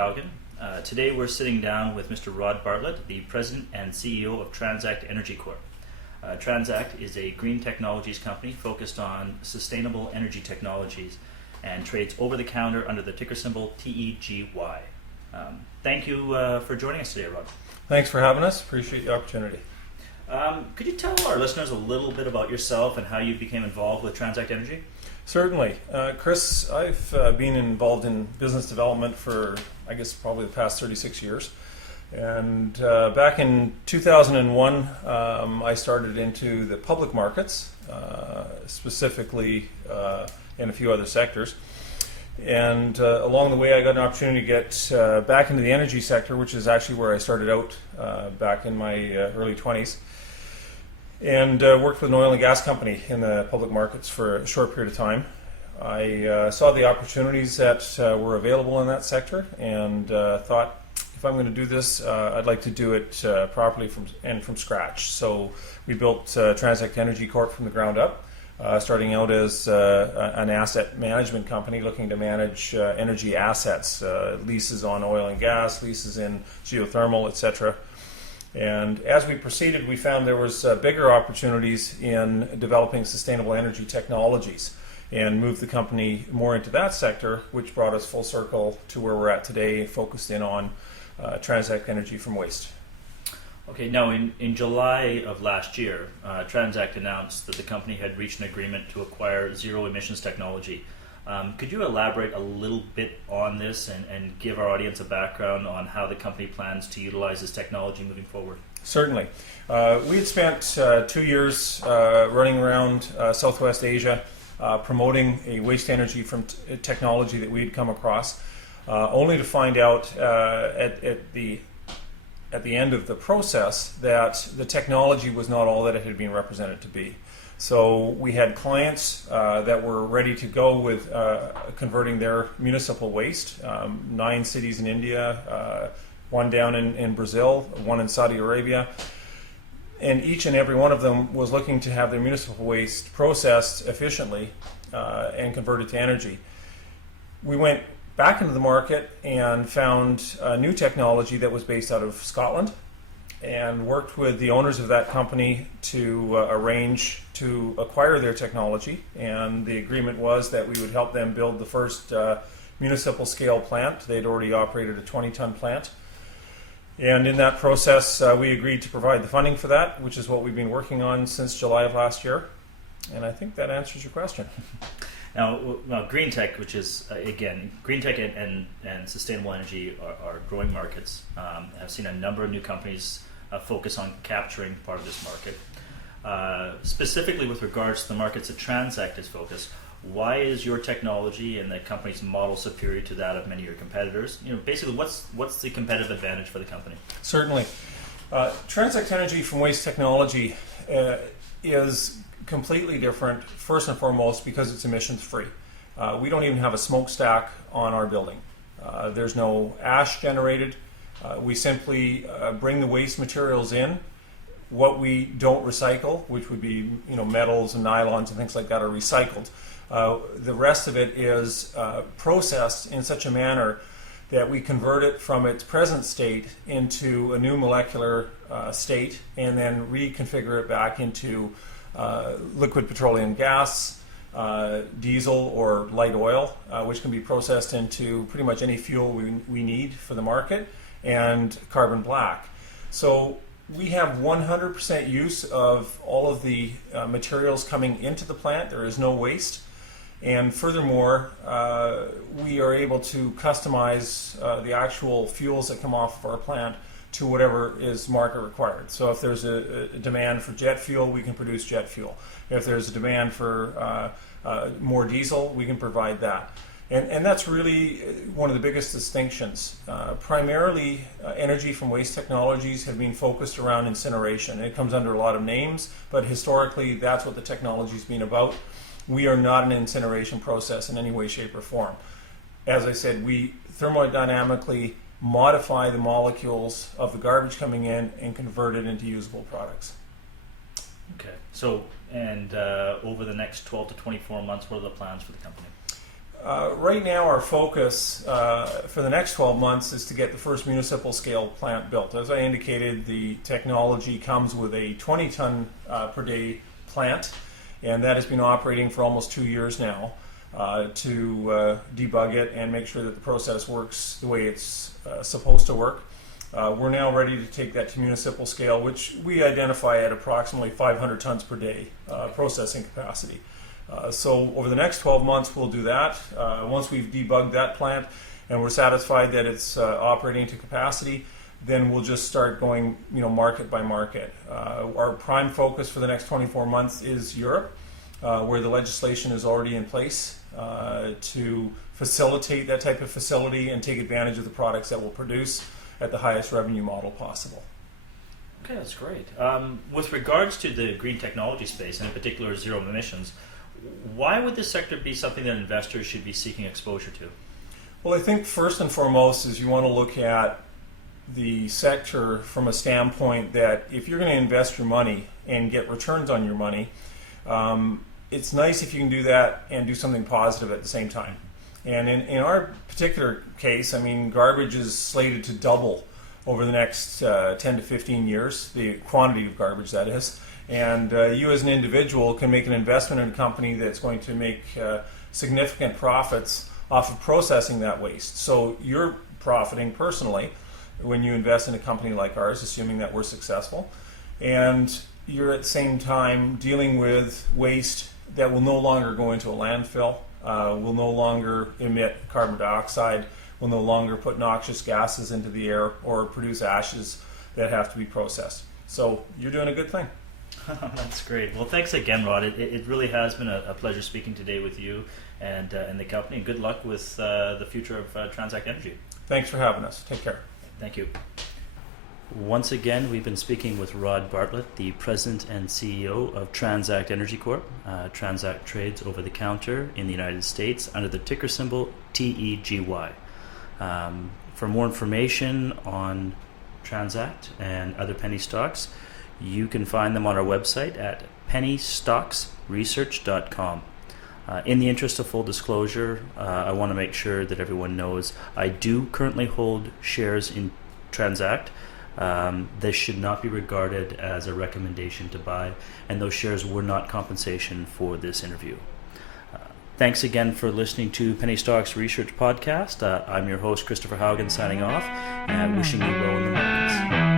Haugen. Today we're sitting down with Mr. Rod Bartlett, the President and CEO of TransAct Energy Corp. TransAct is a green technologies company focused on sustainable energy technologies and trades over-the-counter under the ticker symbol TEGY. Thank you for joining us today, Rod. Thanks for having us. Appreciate the opportunity. Could you tell our listeners a little bit about yourself and how you became involved with TransAct Energy? Certainly. Chris, I've been involved in business development for, I guess, probably the past 36 years. And back in 2001, I started into the public markets, specifically in a few other sectors. And along the way, I got an opportunity to get back into the energy sector, which is actually where I started out back in my early 20s. And worked with an oil and gas company in the public markets for a short period of time. I saw the opportunities that were available in that sector and thought, if I'm going to do this, I'd like to do it properly from scratch. So we built TransAct Energy Corp from the ground up, starting out as an asset management company looking to manage energy assets, leases on oil and gas, leases in geothermal, etc. And as we proceeded, we found there was bigger opportunities in developing sustainable energy technologies and moved the company more into that sector, which brought us full circle to where we're at today, focused in on TransAct Energy from Waste. Okay, now in July of last year, TransAct announced that the company had reached an agreement to acquire zero emissions technology. Could you elaborate a little bit on this and give our audience a background on how the company plans to utilize this technology moving forward? Certainly. We had spent 2 years running around Southwest Asia promoting a waste energy from technology that we had come across, only to find out at the end of the process that the technology was not all that it had been represented to be. So we had clients that were ready to go with converting their municipal waste, 9 cities in India, one down in Brazil, one in Saudi Arabia, and each and every one of them was looking to have their municipal waste processed efficiently and converted to energy. We went back into the market and found a new technology that was based out of Scotland, and worked with the owners of that company to arrange to acquire their technology. And the agreement was that we would help them build the first municipal scale plant. They'd already operated a 20-ton plant. And in that process, we agreed to provide the funding for that, which is what we've been working on since July of last year. And I think that answers your question. Now, green tech, which is, again, green tech and sustainable energy are growing markets. I've seen a number of new companies focus on capturing part of this market. Specifically with regards to the markets that TransAct is focused, why is your technology and the company's model superior to that of many of your competitors? Basically, what's the competitive advantage for the company? Certainly. TransAct Energy from Waste Technology is completely different, first and foremost, because it's emissions free. We don't even have a smokestack on our building. There's no ash generated. We simply bring the waste materials in. What we don't recycle, which would be metals and nylons and things like that, are recycled. The rest of it is processed in such a manner that we convert it from its present state into a new molecular state, and then reconfigure it back into liquid petroleum gas, diesel or light oil, which can be processed into pretty much any fuel we need for the market, and carbon black. So we have 100% use of all of the materials coming into the plant. There is no waste. And furthermore, we are able to customize the actual fuels that come off of our plant to whatever is market required. So if there's a demand for jet fuel, we can produce jet fuel. If there's a demand for more diesel, we can provide that. And that's really one of the biggest distinctions. Primarily, energy from waste technologies have been focused around incineration. It comes under a lot of names, but historically that's what the technology's been about. We are not an incineration process in any way, shape, or form. As I said, we thermodynamically modify the molecules of the garbage coming in and convert it into usable products. Okay. So, and over the next 12 to 24 months, what are the plans for the company? Right now, our focus for the next 12 months is to get the first municipal scale plant built. As I indicated, the technology comes with a 20-ton per day plant, and that has been operating for almost 2 years now to debug it and make sure that the process works the way it's supposed to work. We're now ready to take that to municipal scale, which we identify at approximately 500 tons per day processing capacity. So over the next 12 months, we'll do that. Once we've debugged that plant and we're satisfied that it's operating to capacity, then we'll just start going, market by market. Our prime focus for the next 24 months is Europe, where the legislation is already in place to facilitate that type of facility and take advantage of the products that we'll produce at the highest revenue model possible. Okay, that's great. With regards to the green technology space, and in particular zero emissions, why would this sector be something that investors should be seeking exposure to? Well, I think first and foremost is you want to look at the sector from a standpoint that if you're going to invest your money and get returns on your money, it's nice if you can do that and do something positive at the same time. And in our particular case, garbage is slated to double over the next 10 to 15 years, the quantity of garbage that is. And you as an individual can make an investment in a company that's going to make significant profits off of processing that waste. So you're profiting personally when you invest in a company like ours, assuming that we're successful. And you're at the same time dealing with waste that will no longer go into a landfill, will no longer emit carbon dioxide, will no longer put noxious gases into the air or produce ashes that have to be processed. So you're doing a good thing. That's great. Well, thanks again, Rod. It really has been a pleasure speaking today with you and the company. Good luck with the future of TransAct Energy. Thanks for having us. Take care. Thank you. Once again, we've been speaking with Rod Bartlett, the President and CEO of TransAct Energy Corp. TransAct trades over the counter in the United States under the ticker symbol TEGY. For more information on TransAct and other penny stocks, you can find them on our website at pennystocksresearch.com. In the interest of full disclosure, I want to make sure that everyone knows I do currently hold shares in TransAct. This should not be regarded as a recommendation to buy, and those shares were not compensation for this interview. Thanks again for listening to Penny Stocks Research Podcast. I'm your host, Christopher Haugen, signing off, and wishing you well in the markets.